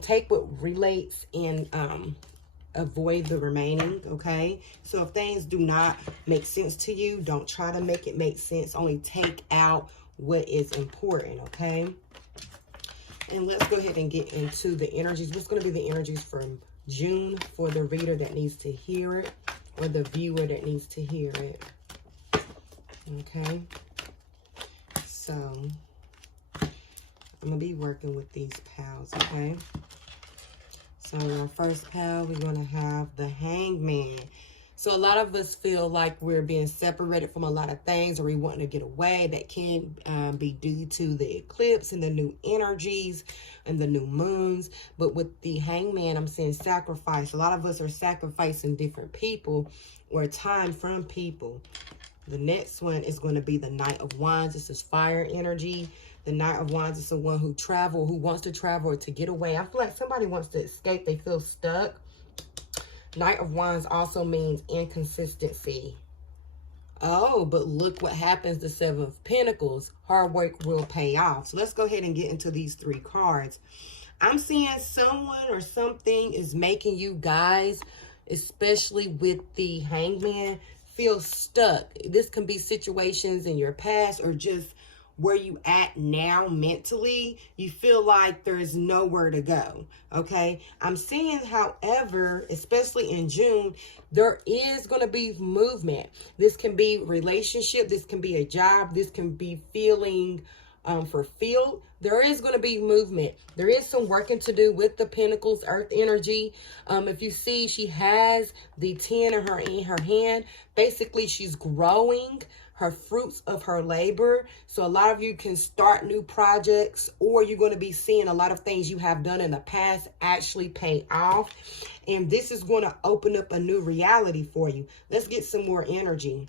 Take what relates and avoid the remaining, okay? So if things do not make sense to you, don't try to make it make sense. Only take out what is important, okay? And let's go ahead and get into the energies. What's going to be the energies from June for the reader that needs to hear it, or the viewer that needs to hear it? Okay. So, I'm going to be working with these pals, okay? So, our first pal, we're going to have the Hangman. So a lot of us feel like we're being separated from a lot of things, or we want to get away. That can be due to the eclipse and the new energies and the new moons. But with the Hangman, I'm saying sacrifice. A lot of us are sacrificing different people or time from people. The next one is going to be the Knight of Wands. This is fire energy. The Knight of Wands is someone who wants to travel or to get away. I feel like somebody wants to escape. They feel stuck. Knight of Wands also means inconsistency. Oh, but look what happens. The Seven of Pentacles. Hard work will pay off. So let's go ahead and get into these three cards. I'm seeing someone or something is making you guys, especially with the Hangman, feel stuck. This can be situations in your past or just where you at now mentally. You feel like there's nowhere to go, okay? I'm seeing, however, especially in June, there is going to be movement. This can be relationship. This can be a job. This can be feeling fulfilled. There is going to be movement. There is some working to do with the Pentacles, Earth energy. If you see, she has the 10 in her hand. Basically, she's growing her fruits of her labor. So a lot of you can start new projects, or you're going to be seeing a lot of things you have done in the past actually pay off. And this is going to open up a new reality for you. Let's get some more energy.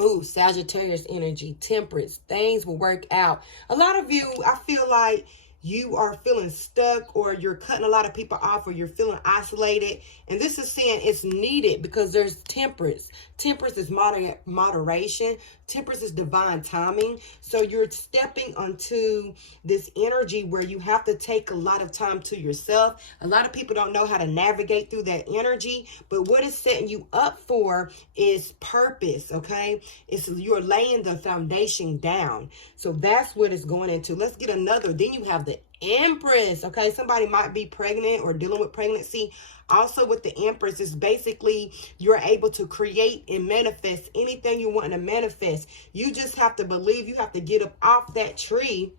Ooh, Sagittarius energy, Temperance. Things will work out. A lot of you, I feel like you are feeling stuck, or you're cutting a lot of people off, or you're feeling isolated. And this is saying it's needed because there's temperance. Temperance is moderation. Temperance is divine timing. So you're stepping onto this energy where you have to take a lot of time to yourself. A lot of people don't know how to navigate through that energy, but what it's setting you up for is purpose, okay? You're laying the foundation down. So that's what it's going into. Let's get another. Then you have the Empress, okay? Somebody might be pregnant or dealing with pregnancy. Also with the Empress, is basically you're able to create and manifest anything you want to manifest. You just have to believe. You have to get up off that tree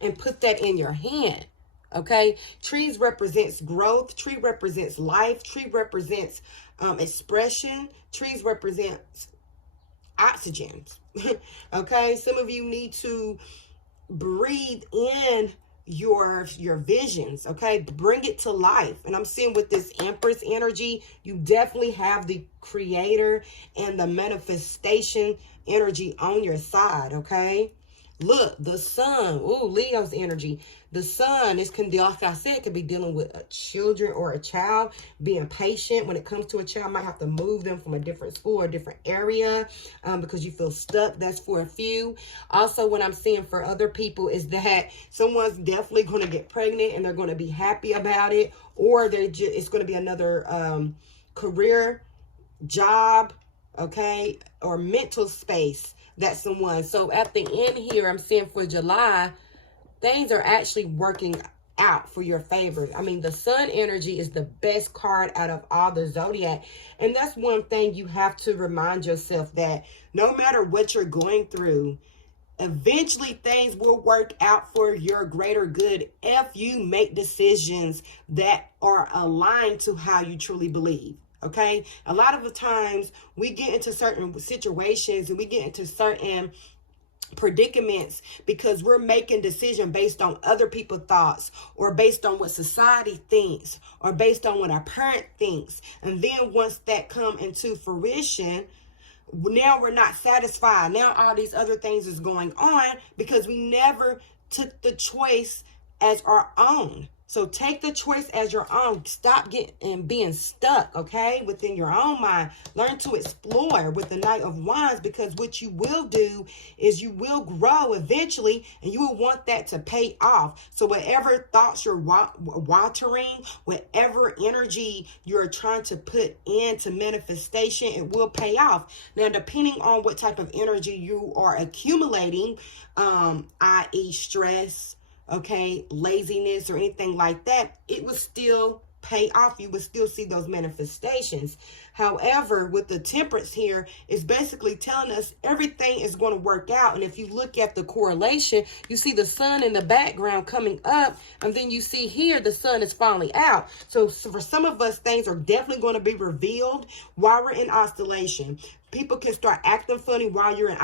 and put that in your hand, okay? Trees represents growth. Tree represents life. Tree represents expression. Trees represents oxygen, okay? Some of you need to breathe in your visions, okay? Bring it to life. And I'm seeing with this Empress energy, you definitely have the creator and the manifestation energy on your side, okay? Look, the sun. Ooh, Leo's energy. The sun is, like I said, could be dealing with a children or a child. Being patient when it comes to a child. Might have to move them from a different school or a different area because you feel stuck. That's for a few. Also, what I'm seeing for other people is that someone's definitely going to get pregnant and they're going to be happy about it. Or it's going to be another career, job, okay, or mental space. That's someone. So at the end here, I'm seeing for July, things are actually working out for your favor. I mean, the sun energy is the best card out of all the zodiac. And that's one thing you have to remind yourself, that no matter what you're going through, eventually things will work out for your greater good if you make decisions that are aligned to how you truly believe. Okay, a lot of the times we get into certain situations and we get into certain predicaments because we're making decisions based on other people's thoughts, or based on what society thinks, or based on what our parent thinks. And then once that come into fruition, now we're not satisfied. Now all these other things is going on because we never took the choice as our own. So take the choice as your own. Stop getting and being stuck, okay, within your own mind. Learn to explore with the Knight of Wands, because what you will do is you will grow eventually, and you will want that to pay off. So whatever thoughts you're watering, whatever energy you're trying to put into manifestation, it will pay off. Now, depending on what type of energy you are accumulating, i.e. stress, okay, laziness, or anything like that, it will still pay off. You will still see those manifestations. However, with the Temperance here, it's basically telling us everything is going to work out. And if you look at the correlation, you see the sun in the background coming up, and then you see here the sun is falling out. So for some of us, things are definitely going to be revealed while we're in oscillation. People can start acting funny while you're in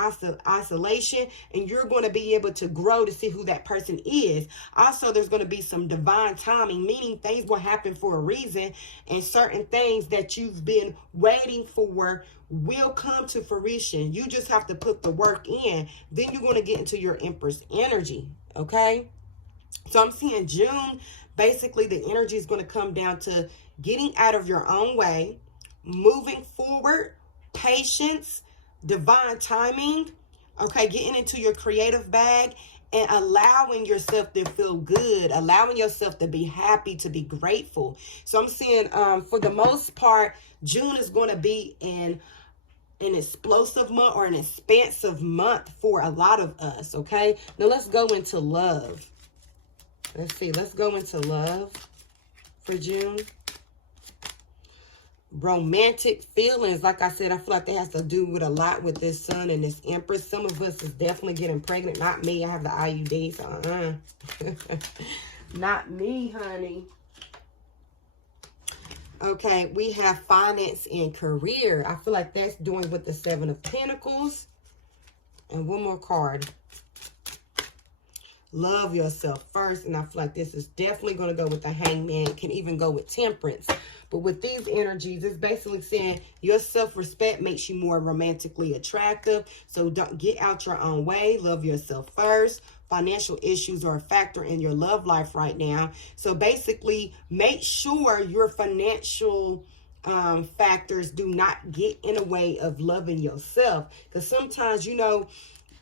isolation, and you're going to be able to grow to see who that person is. Also, there's going to be some divine timing, meaning things will happen for a reason, and certain things that you've been waiting for will come to fruition. You just have to put the work in. Then you're going to get into your Empress energy, okay? So I'm seeing June, basically the energy is going to come down to getting out of your own way, moving forward, patience, divine timing, okay, getting into your creative bag, and allowing yourself to feel good, allowing yourself to be happy, to be grateful. So I'm seeing, for the most part, June is going to be an explosive month, or an expansive month for a lot of us, okay? Now let's go into love. Let's see, let's go into love for June. Romantic feelings, like I said, I feel like that has to do with a lot with this sun and this Empress. Some of us is definitely getting pregnant. Not me. I have the IUD, so not me, honey. Okay, we have finance and career. I feel like that's doing with the Seven of Pentacles. And one more card. Love yourself first. And I feel like this is definitely going to go with the Hangman. It can even go with Temperance. But with these energies, it's basically saying your self-respect makes you more romantically attractive. So don't get out your own way. Love yourself first. Financial issues are a factor in your love life right now. So basically, make sure your financial factors do not get in the way of loving yourself. Because sometimes, you know,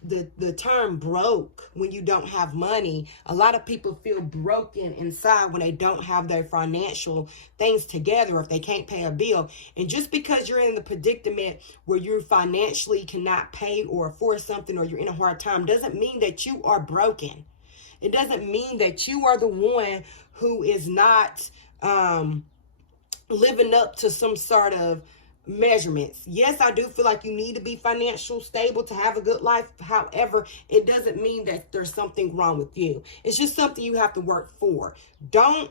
the term broke, when you don't have money, a lot of people feel broken inside when they don't have their financial things together, if they can't pay a bill. And just because you're in the predicament where you financially cannot pay or afford something, or you're in a hard time, doesn't mean that you are broken. It doesn't mean that you are the one who is not living up to some sort of measurements. Yes, I do feel like you need to be financially stable to have a good life. However, it doesn't mean that there's something wrong with you. It's just something you have to work for. Don't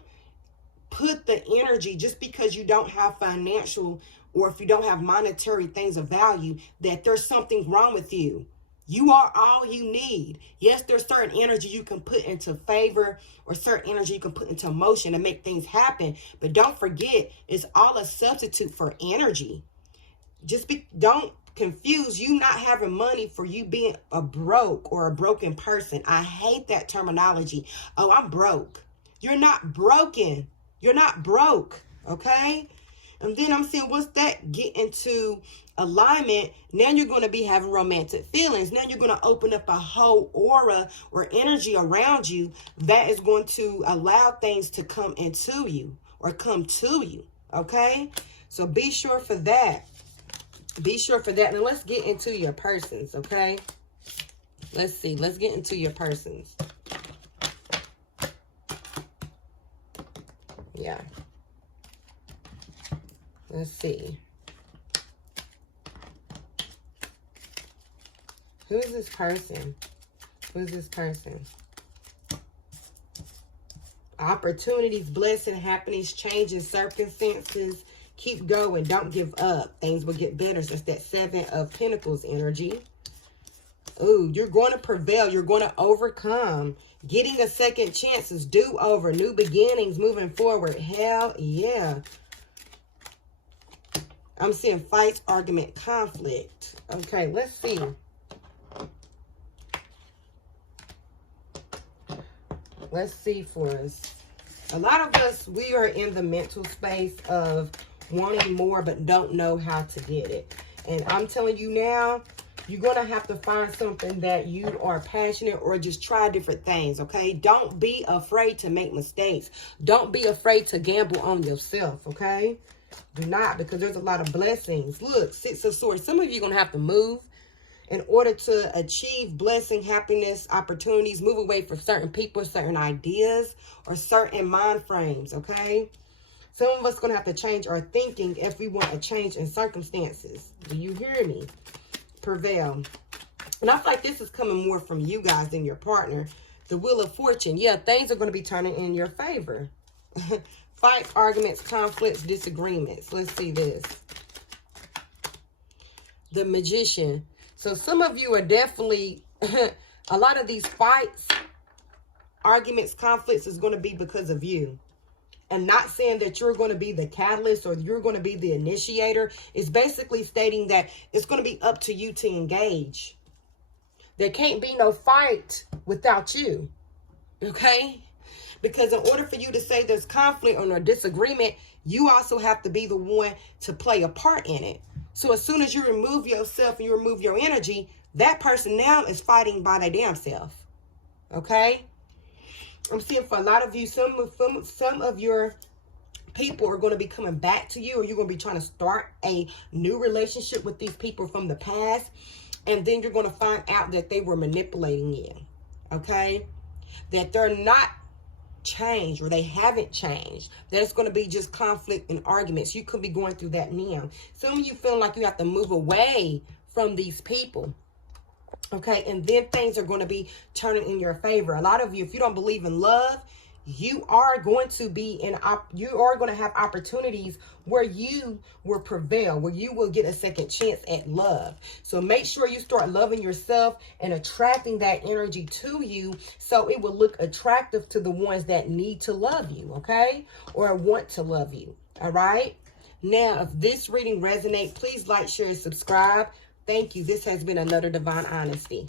put the energy, just because you don't have financial, or if you don't have monetary things of value, that there's something wrong with you. You are all you need. Yes, there's certain energy you can put into favor, or certain energy you can put into motion to make things happen. But don't forget, it's all a substitute for energy. Don't confuse you not having money for you being a broke or a broken person. I hate that terminology. Oh, I'm broke. You're not broken. You're not broke, okay? And then I'm saying, once that get into alignment, now you're going to be having romantic feelings. Now you're going to open up a whole aura or energy around you that is going to allow things to come into you, or come to you, okay? So be sure for that. Be sure for that. Now let's get into your persons, okay? Let's see. Let's get into your persons. Yeah. Let's see. Who's this person? Who's this person? Opportunities, blessing, happenings, changes, circumstances. Keep going. Don't give up. Things will get better. So it's that Seven of Pentacles energy. Ooh, you're going to prevail. You're going to overcome. Getting a second chance is do-over. New beginnings, moving forward. Hell yeah. I'm seeing fights, argument, conflict. Okay, let's see. Let's see for us. A lot of us, we are in the mental space of wanting more but don't know how to get it. And I'm telling you now, you're going to have to find something that you are passionate, or just try different things, okay? Don't be afraid to make mistakes. Don't be afraid to gamble on yourself, okay? Do not, because there's a lot of blessings. Look, Six of Swords. Some of you are going to have to move in order to achieve blessing, happiness, opportunities. Move away from certain people, certain ideas, or certain mind frames, okay? Some of us are going to have to change our thinking if we want a change in circumstances. Do you hear me? Prevail. And I feel like this is coming more from you guys than your partner. The Wheel of Fortune. Yeah, things are going to be turning in your favor. Fights, arguments, conflicts, disagreements. Let's see this. The Magician. So some of you are definitely, a lot of these fights, arguments, conflicts is going to be because of you. And not saying that you're going to be the catalyst or you're going to be the initiator. It's basically stating that it's going to be up to you to engage. There can't be no fight without you. Okay? Because in order for you to say there's conflict or a disagreement, you also have to be the one to play a part in it. So as soon as you remove yourself and you remove your energy, that person now is fighting by their damn self. Okay? I'm seeing for a lot of you, some of your people are going to be coming back to you, or you're going to be trying to start a new relationship with these people from the past. And then you're going to find out that they were manipulating you. Okay? That they're not changed, or they haven't changed. There's going to be just conflict and arguments. You could be going through that now. Some of you feel like you have to move away from these people. Okay, and then things are going to be turning in your favor. A lot of you, if you don't believe in love, you are going to be you are going to have opportunities where you will prevail, where you will get a second chance at love. So make sure you start loving yourself and attracting that energy to you, so it will look attractive to the ones that need to love you, okay? Or want to love you, all right? Now, if this reading resonates, please like, share, and subscribe. Thank you. This has been another Divine Honesty.